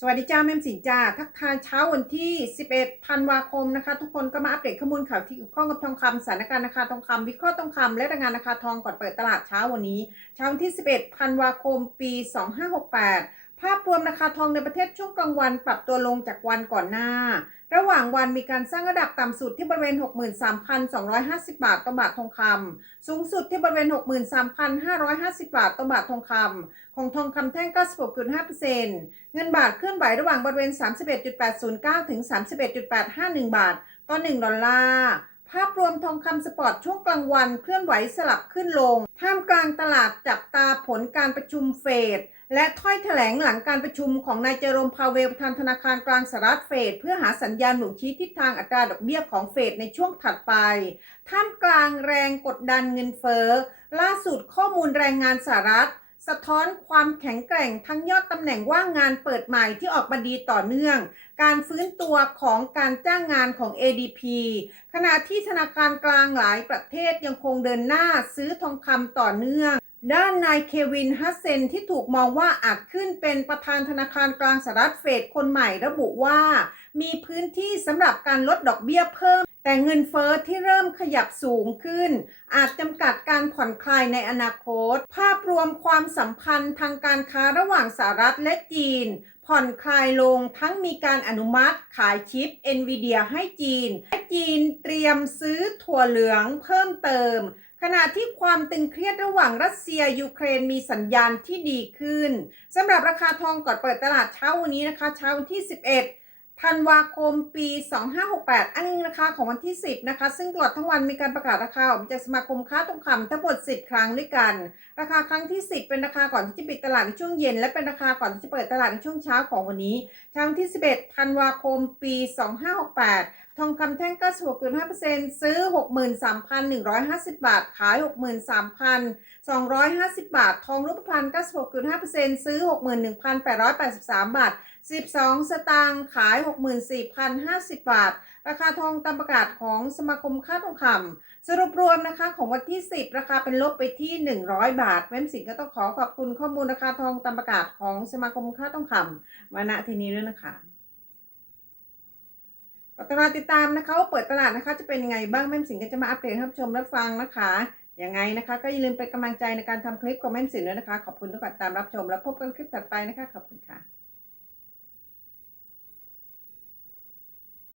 สวัสดีจ้าแม่มสินจ้าทักทายเช้าวันที่ 11ธันวาคมนะคะ ทุกคนก็มาอัปเดตข้อมูลข่าวที่เกี่ยวข้องกับทองคำสถานการณ์ราคาทองคำวิเคราะห์ทองคำและรายงานราคาทองก่อนเปิดตลาดเช้าวันนี้ เช้าวันที่ 11ธันวาคม ปี 2568 ภาพรวมราคาทองในประเทศช่วงกลางวันปรับตัวลงจากวันก่อนหน้า ระหว่างวันมีการสร้างระดับต่ำสุดที่บริเวณ 63,250 บาทต่อบาททองคำ สูงสุดที่บริเวณ 63,550 บาทต่อบาททองคำ ของทองคำแท่ง 96.5%เงินบาทเคลื่อนไหวระหว่างบริเวณ 31.809 ถึง 31.851 บาท ต่อ 1 ดอลลาร์ ภาพรวมทองคำสปอร์ตช่วงกลางวันเคลื่อนไหวสลับขึ้นลง ท่ามกลางตลาดจับตาผลการประชุมเฟดและถ้อยแถลงหลังการประชุมของนายเจอโรมพาเวลประธานธนาคารกลางสหรัฐเฟดเพื่อหาสัญญาณหนุนชี้ทิศทางอัตราดอกเบี้ยของเฟดในช่วงถัดไป ท่ามกลางแรงกดดันเงินเฟ้อล่าสุดข้อมูลแรงงานสหรัฐ สะท้อนความแข็งแกร่งทั้งยอดตำแหน่งว่างงานเปิดใหม่ที่ออกมาดีต่อเนื่อง การฟื้นตัวของการจ้างงานของ ADP ขณะที่ธนาคารกลางหลายประเทศยังคงเดินหน้าซื้อทองคำต่อเนื่อง ด้านนายเควินฮัสเซนที่ถูกมองว่าอาจขึ้นเป็นประธานธนาคารกลางสหรัฐเฟดคนใหม่ระบุว่า มีพื้นที่สำหรับการลดดอกเบี้ยเพิ่ม แต่เงินเฟอ้อที่เริ่มขยับสูงขึ้น อาจจำกัดการผ่อนคลายในอนาคต ภาพรวมความสัมพันธ์ทางการค้าระหว่างสหรัฐและจีน ผ่อนคลายลงทั้งมีการอนุมัติขายชิป NVIDIA ให้จีน และจีนเตรียมซื้อถั่วเหลืองเพิ่มเติม ขณะที่ความตึงเครียดระหว่างรัสเซียยูเครนมีสัญญาณที่ดีขึ้นสำหรับราคาทองก่อนเปิดตลาดเช้าวันนี้นะคะ เช้าวันที่ 11 ธันวาคมปี 2568อ้างอิงราคาของวันที่ 10 นะคะ ซึ่งตลอดทั้งวันมีการประกาศราคาออกมาจากสมาคมค้าทองคำทั้งหมด 10 ครั้งด้วยกัน ราคาครั้งที่ 10 เป็นราคาก่อนที่จะปิดตลาดในช่วงเย็น และเป็นราคาก่อนที่จะเปิดตลาดในช่วงเช้าของวันนี้เช้าวันที่ 11 ธันวาคมปี 2568ทองคำแท่ง 96.5%ซื้อ 63,150 บาท ขาย 63,250 บาท ทองรูปพรรณ96.5%ซื้อ 61,883 บาท 12 สตางค์ ขาย 64,050 บาท ราคาทองตามประกาศของสมาคมค้าทองคำสรุปรวมนะคะของวันที่ 10 ราคาเป็นลบไปที่ 100 บาทแม่มสิงก็ต้องขอขอบคุณข้อมูลราคาทองตามประกาศของสมาคมค้าทองคำมาณที่นี้ด้วยนะคะ ก็ต้องรอติดตามนะคะว่าเปิดตลาดนะคะจะเป็นยังไงบ้างแม่สินก็จะมาอัปเดตให้ชมรับฟังนะคะยังไงนะคะ ก็อย่าลืมเป็นกำลังใจในการทำคลิปของแม่สินด้วยนะคะ ขอบคุณทุกคนตามรับชม แล้วพบกันคลิปถัดไปนะคะ ขอบคุณค่ะ